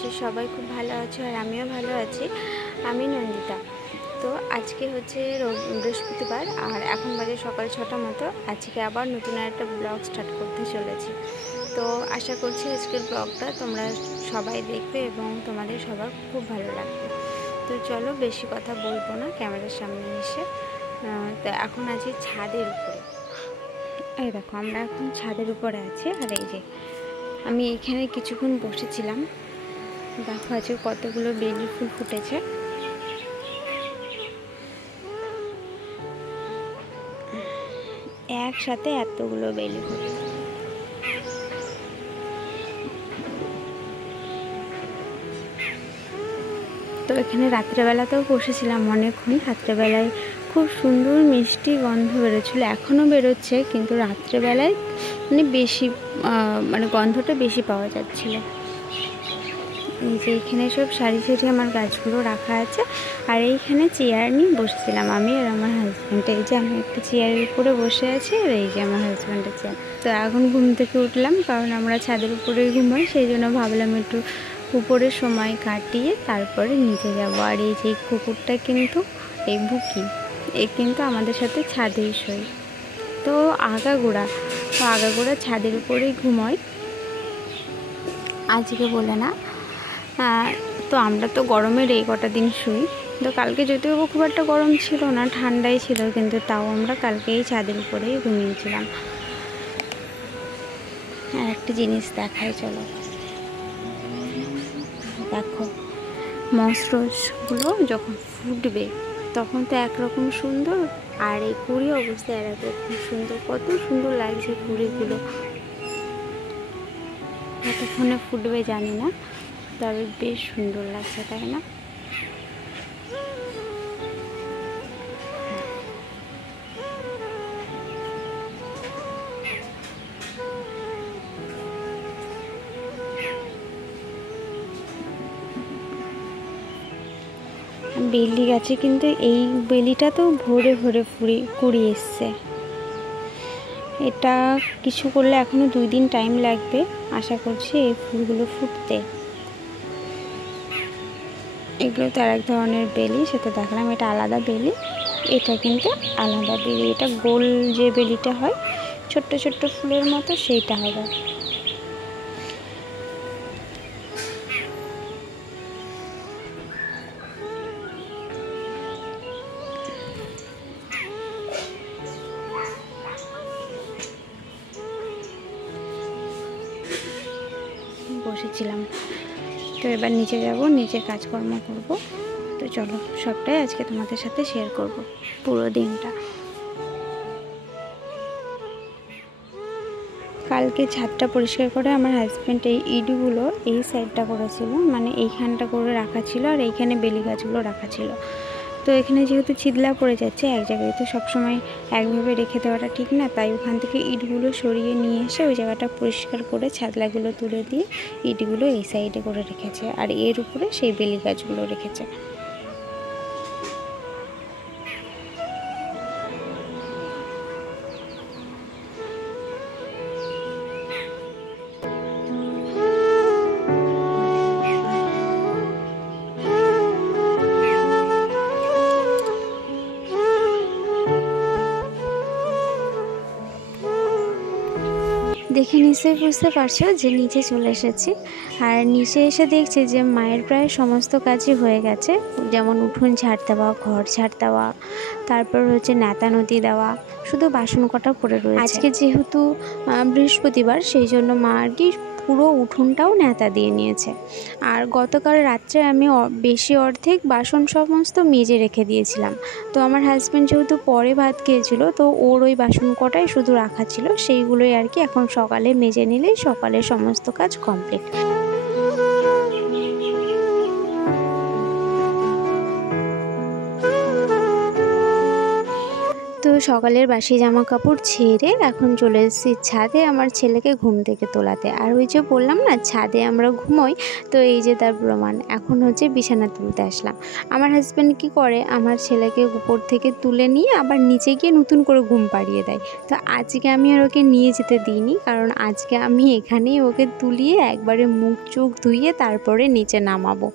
নিশ্চয়ই সবাই খুব ভালো আছো আর আমিও ভালো আছি। আমি নন্দিতা। তো আজকে হচ্ছে বৃহস্পতিবার আর এখন বাজে সকাল 6টার মতো। আজকে আবার নতুন একটা ব্লগ স্টার্ট করতে চলেছি। তো আশা করছি আজকের ব্লগটা তোমরা সবাই দেখবে এবং তোমাদের সবার খুব ভালো লাগবে। তো চলো বেশি কথা বলবো না ক্যামেরার সামনে এসে। তো এখন আছি ছাদের উপরে। এই দেখো আমরা এখন ছাদের উপরে আছি। আর এই যে আমি এইখানে কিছুক্ষণ বসেছিলাম। দেখো আজকে কতগুলো বেলি ফুল ফুটেছে। একসাথে এতগুলো বেলি ফুল। তো এখানে রাত্রেবেলাতেও বসেছিলাম অনেকক্ষণ। রাত্রেবেলায় খুব সুন্দর মিষ্টি গন্ধ বেরোচ্ছিলো, এখনও বেরোচ্ছে, কিন্তু রাত্রেবেলায় বেশি গন্ধটা বেশি পাওয়া যাচ্ছিলো। এই যে এখানে সব সারি সারি আমার গাছগুলো রাখা আছে। আর এইখানে চেয়ার নিয়ে বসেছিলাম আমি আর আমার হাজব্যান্ড। এই যে আমি একটা চেয়ারের উপরে বসে আছি আর এই যে আমার হাজব্যান্ডের চেয়ার। তো এখন ঘুম থেকে উঠলাম, কারণ আমরা ছাদের উপরে ঘুমাই, সেই জন্য ভাবলাম একটু উপরে সময় কাটিয়ে তারপরে নিচে যাব। আর এই যে কুকুরটা কিন্তু এই বুকি, এ কিন্তু আমাদের সাথে ছাদেই শোয়। তো আগাগোড়া ছাদের উপরেই ঘুমোয় আজকে বলে না। তো আমরা তো গরমের এই কটা দিন শুই। তো কালকে যদিও খুব একটা গরম ছিল না, ঠান্ডাই ছিল, কিন্তু তাও আমরা কালকে এই ছাদের উপরেই ঘুমিয়েছিলাম। আর একটা জিনিস দেখাই, চলো দেখো, মশরুজগুলো যখন ফুটবে তখন তো একরকম সুন্দর, আর এই কুড়ি অবস্থায় একরকম সুন্দর। কত সুন্দর লাগছে কুড়িগুলো। কতক্ষণে ফুটবে জানি না, তবে বেশ সুন্দর লাগছে, তাই না? বেলি গাছে কিন্তু এই বেলিটা তো ভরে ভরে কুড়ি এসছে। এটা কিছু করলে এখনো 2 দিন টাইম লাগবে আশা করছি এই ফুলগুলো ফুটতে। এগুলো তো আর এক ধরনের বেলি, সেটা দেখলাম, এটা আলাদা বেলি। এটা কিন্তু আলাদা বেলি, এটা গোল যে বেলিটা হয় ছোট্ট ছোট্ট ফুলের মতো, সেইটা হবে। বসেছিলাম, তো এবার নিচে যাব, নিচে কাজকর্ম করব। তো চলো সবটাই আজকে তোমাদের সাথে শেয়ার করব, পুরো দিনটা। কালকে ছাদটা পরিষ্কার করে আমার হাজব্যান্ড এই ইটগুলো এই সাইডটা করেছিল, মানে এইখানটা করে রাখা ছিল, আর এইখানে বেলি গাছগুলো রাখা ছিল। তো এখানে যেহেতু ছিদলা পড়ে যাচ্ছে এক জায়গায়, তো সবসময় একভাবে রেখে দেওয়াটা ঠিক না, তাই ওখান থেকে ইটগুলো সরিয়ে নিয়ে এসে ওই জায়গাটা পরিষ্কার করে ছাদলাগুলো তুলে দিয়ে ইটগুলো এই সাইডে করে রেখেছে, আর এর উপরে সেই বেলি গাছগুলো রেখেছে। দেখে নিশ্চয়ই বুঝতে পারছো যে নিচে চলে এসেছি। আর নিচে এসে দেখছি যে মায়ের প্রায় সমস্ত কাজই হয়ে গেছে, যেমন উঠোন ঝাড় দেওয়া, ঘর ঝাড় দেওয়া, তারপর হচ্ছে নেতা নতি দেওয়া, শুধু বাসন কটা পড়ে রয়েছে। আজকে যেহেতু বৃহস্পতিবার, সেই জন্য মা আর কি পুরো উঠোনটাও নেতা দিয়ে নিয়েছে। আর গতকাল রাত্রে আমি বেশি অর্ধেক বাসন সমস্ত মেজে রেখে দিয়েছিলাম। তো আমার হাজব্যান্ড যেহেতু পরে ভাত খেয়েছিল, তো ওর ওই বাসন কটাই শুধু রাখা ছিল, সেইগুলোই আর কি এখন সকালে মেজে নিলেই সকালে সমস্ত কাজ কমপ্লিট। তো সকালের বাসি জামা কাপড় ছেড়ে এখন চলে এসেছি ছাদে আমার ছেলেকে ঘুম থেকে তোলাতে। আর ওই যে বললাম না ছাদে আমরা ঘুমোই, তো এই যে তার প্রমাণ। এখন হচ্ছে বিছানা তুলতে আসলাম। আমার হাজব্যান্ড কি করে, আমার ছেলেকে উপর থেকে তুলে নিয়ে আবার নিচে গিয়ে নতুন করে ঘুম পাড়িয়ে দেয়। তো আজকে আমি আর ওকে নিয়ে যেতে দিইনি, কারণ আজকে আমি এখানেই ওকে তুলিয়ে একবারে মুখ চোখ ধুইয়ে তারপরে নিচে নামাবো।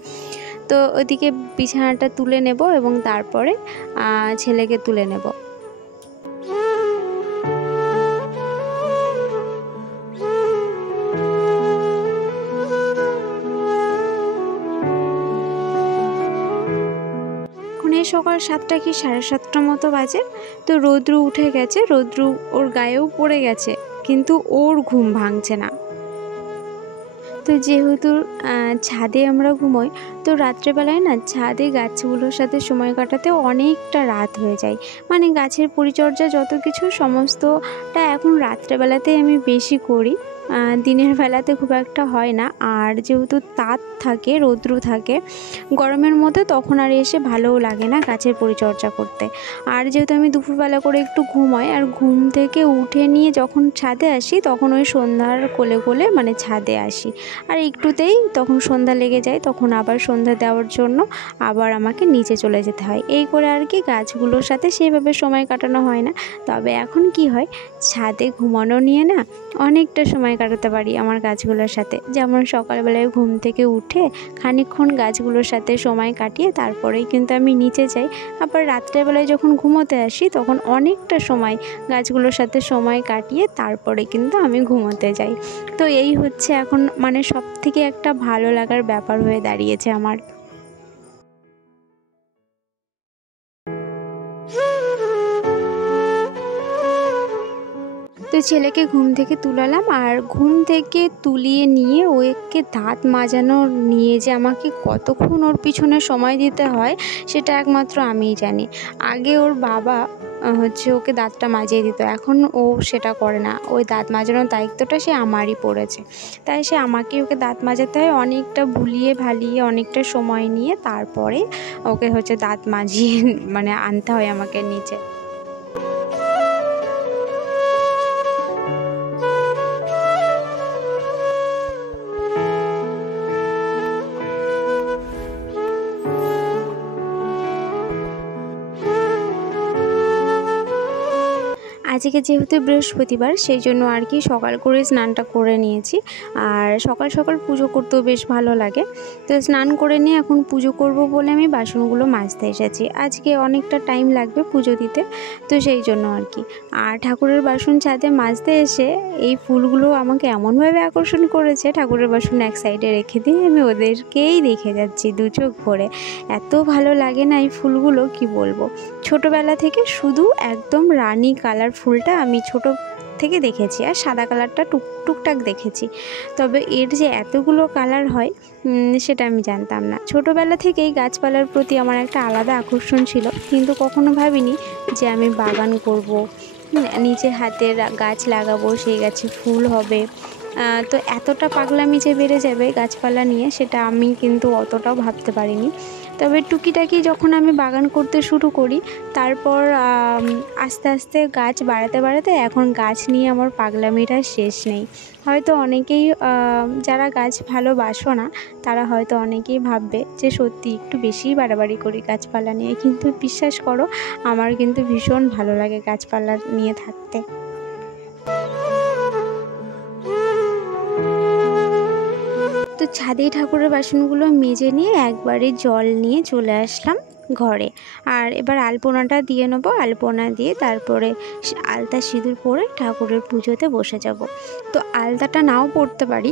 তো ওইদিকে বিছানাটা তুলে নেব এবং তারপরে ছেলেকে তুলে নেব। সকাল 7টা কি 7:30 মতো বাজে। তো রৌদ্র উঠে গেছে, রৌদ্র ওর গায়েও পড়ে গেছে, কিন্তু ওর ঘুম ভাঙছে না। তো যেহেতু ছাদে আমরা ঘুমোই, তো রাত্রেবেলায় না ছাদে গাছগুলোর সাথে সময় কাটাতে অনেকটা রাত হয়ে যায়। মানে গাছের পরিচর্যা যত কিছু সমস্তটা এখন রাত্রেবেলাতেই আমি বেশি করি, দিনের বেলাতে খুব একটা হয় না। আর যেহেতু তাপ থাকে, রৌদ্র থাকে গরমের মধ্যে, তখন আর এসে ভালোও লাগে না গাছের পরিচর্যা করতে। আর যেহেতু আমি দুপুরবেলা করে একটু ঘুমাই, আর ঘুম থেকে উঠে নিয়ে যখন ছাদে আসি তখন ওই সন্ধ্যার কোলে কোলে মানে ছাদে আসি। আর একটুতেই তখন সন্ধ্যা লেগে যায়, তখন আবার সন্ধ্যা দেওয়ার জন্য আবার আমাকে নিচে চলে যেতে হয়। এই করে আর কি গাছগুলোর সাথে সেইভাবে সময় কাটানো হয় না। তবে এখন কি হয়, ছাদে ঘুমানো নিয়ে না অনেকটা সময় কাটাতে পারি আমার গাছগুলোর সাথে। যেমন সকালবেলায় ঘুম থেকে উঠে খানিকক্ষণ গাছগুলোর সাথে সময় কাটিয়ে তারপরেই কিন্তু আমি নিচে যাই। আবার রাত্রেবেলায় যখন ঘুমোতে আসি তখন অনেকটা সময় গাছগুলোর সাথে সময় কাটিয়ে তারপরে কিন্তু আমি ঘুমোতে যাই। তো এই হচ্ছে এখন মানে সবথেকে একটা ভালো লাগার ব্যাপার হয়ে দাঁড়িয়েছে আমার। তো ছেলেকে ঘুম থেকে তুলালাম, আর ঘুম থেকে তুলিয়ে নিয়ে ওকে দাঁত মাজানো নিয়ে যে আমাকে কতক্ষণ ওর পিছনে সময় দিতে হয় সেটা একমাত্র আমিই জানি। আগে ওর বাবা হচ্ছে ওকে দাঁতটা মাজিয়ে দিত, এখন ও সেটা করে না। ওই দাঁত মাজানোর দায়িত্বটা সে আমারই পড়েছে, তাই সে আমাকে ওকে দাঁত মাজাতে হয়। অনেকটা ভুলিয়ে ভালিয়ে অনেকটা সময় নিয়ে তারপরে ওকে হচ্ছে দাঁত মাজিয়ে মানে আনতে হয় আমাকে নিচে। আজকে যেহেতু বৃহস্পতিবার, সেই জন্য আর কি সকাল করে স্নানটা করে নিয়েছি। আর সকাল সকাল পুজো করতেও বেশ ভালো লাগে। তো স্নান করে নিয়ে এখন পুজো করব বলে আমি বাসনগুলো মাজতে এসেছি। আজকে অনেকটা টাইম লাগবে পুজো দিতে, তো সেই জন্য আর কি। আর ঠাকুরের বাসন ছাদে মাজতে এসে এই ফুলগুলো আমাকে এমনভাবে আকর্ষণ করেছে, ঠাকুরের বাসন এক সাইডে রেখে দিয়ে আমি ওদেরকেই দেখে যাচ্ছি দু চোখ ভরে। এত ভালো লাগে না এই ফুলগুলো, কি বলবো। ছোটোবেলা থেকে শুধু একদম রানী কালার ফুলটা আমি ছোট থেকে দেখেছি, আর সাদা কালারটা টুকটাক দেখেছি। তবে এর যে এতগুলো কালার হয় সেটা আমি জানতাম না। ছোটোবেলা থেকেই গাছপালার প্রতি আমার একটা আলাদা আকর্ষণ ছিল, কিন্তু কখনো ভাবিনি যে আমি বাগান করব, নিজে হাতে গাছ লাগাবো, সেই গাছে ফুল হবে। তো এতটা পাগলামি যে বেড়ে যাবে গাছপালা নিয়ে, সেটা আমি কিন্তু অতটাও ভাবতে পারিনি। তবে টুকিটাকি যখন আমি বাগান করতে শুরু করি, তারপর আস্তে আস্তে গাছ বাড়াতে বাড়াতে এখন গাছ নিয়ে আমার পাগলামিটা শেষ নেই। হয়তো অনেকেই যারা গাছ ভালোবাসো না, তারা হয়তো অনেকেই ভাববে যে সত্যি একটু বেশিই বাড়াবাড়ি করি গাছপালা নিয়ে, কিন্তু বিশ্বাস করো আমার কিন্তু ভীষণ ভালো লাগে গাছপালা নিয়ে থাকতে। তো ছাদে ঠাকুরের বাসনগুলো মেজে নিয়ে একবারে জল নিয়ে চলে আসলাম ঘরে। আর এবার আলপনাটা দিয়ে নেবো, আলপনা দিয়ে তারপরে আলতা সিঁদুর পরে ঠাকুরের পুজোতে বসে যাব। তো আলতাটা নাও পরতে পারি,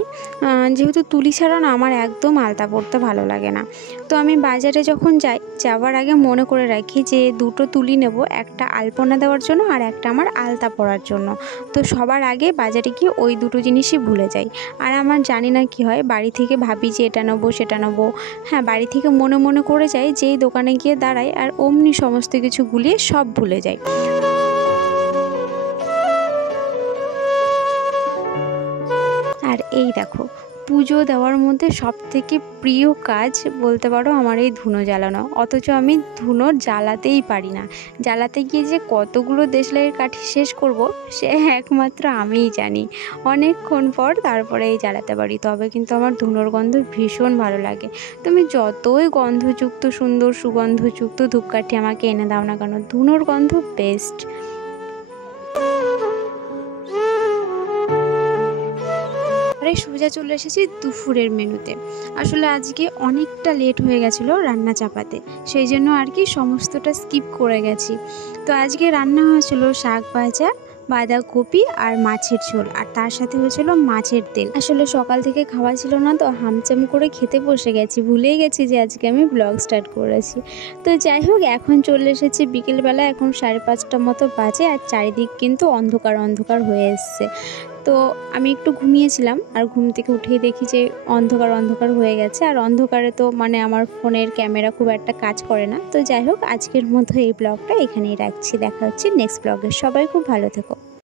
যেহেতু তুলি ছাড়া না আমার একদম আলতা পরতে ভালো লাগে না। তো আমি বাজারে যখন যাই, যাওয়ার আগে মনে করে রাখি যে দুটো তুলি নেব, একটা আলপনা দেওয়ার জন্য আর একটা আমার আলতা পরার জন্য। তো সবার আগে বাজারে গিয়ে ওই দুটো জিনিসই ভুলে যাই। আর আমার জানি না কি হয়, বাড়ি থেকে ভাবি যে এটা নেবো সেটা নেবো, হ্যাঁ বাড়ি থেকে মনে মনে করে যাই, যেই দোকানে গিয়ে দাঁড়াই আর অমনি সমস্ত কিছু গুলিয়ে সব ভুলে যাই। আর এই দেখো পুজো দেওয়ার মধ্যে সবথেকে প্রিয় কাজ বলতে পারো আমার এই ধুনো জ্বালানো, অথচ আমি ধুনো জ্বালাতেই পারি না। জ্বালাতে গিয়ে যে কতগুলো দেশলাইয়ের কাঠি শেষ করব সে একমাত্র আমিই জানি। অনেকক্ষণ পর তারপরে এই জ্বালাতে পারি, তবে কিন্তু আমার ধুনোর গন্ধ ভীষণ ভালো লাগে। তুমি যতই গন্ধযুক্ত সুন্দর সুগন্ধযুক্ত ধূপকাঠি আমাকে এনে দাও না কেন, ধুনোর গন্ধ বেস্ট। সোজা চলে এসেছি দুপুরের মেনুতে। আসলে আজকে অনেকটা লেট হয়ে গেছিলো রান্না চাপাতে, সেই জন্য আর কি সমস্তটা স্কিপ করে গেছি। তো আজকে রান্না হয়েছিল শাক ভাজা, বাঁধাকপি আর মাছের ঝোল, আর তার সাথে হয়েছিল মাছের তেল। আসলে সকাল থেকে খাওয়া ছিল না তো হামচাম করে খেতে বসে গেছি, ভুলেই গেছি যে আজকে আমি ব্লগ স্টার্ট করেছি। তো যাই হোক, এখন চলে এসেছি বিকেলবেলা, এখন 5:30 মতো বাজে, আর চারিদিক কিন্তু অন্ধকার অন্ধকার হয়ে এসছে। তো আমি একটু ঘুমিয়েছিলাম, আর ঘুম থেকে উঠেই দেখি যে অন্ধকার অন্ধকার হয়ে গেছে। আর অন্ধকারে তো মানে আমার ফোনের ক্যামেরা খুব একটা কাজ করে না। তো যাই হোক, আজকের মতো এই ব্লগটা এখানেই রাখছি। দেখা হচ্ছে নেক্সট ব্লগে। সবাই খুব ভালো থেকো।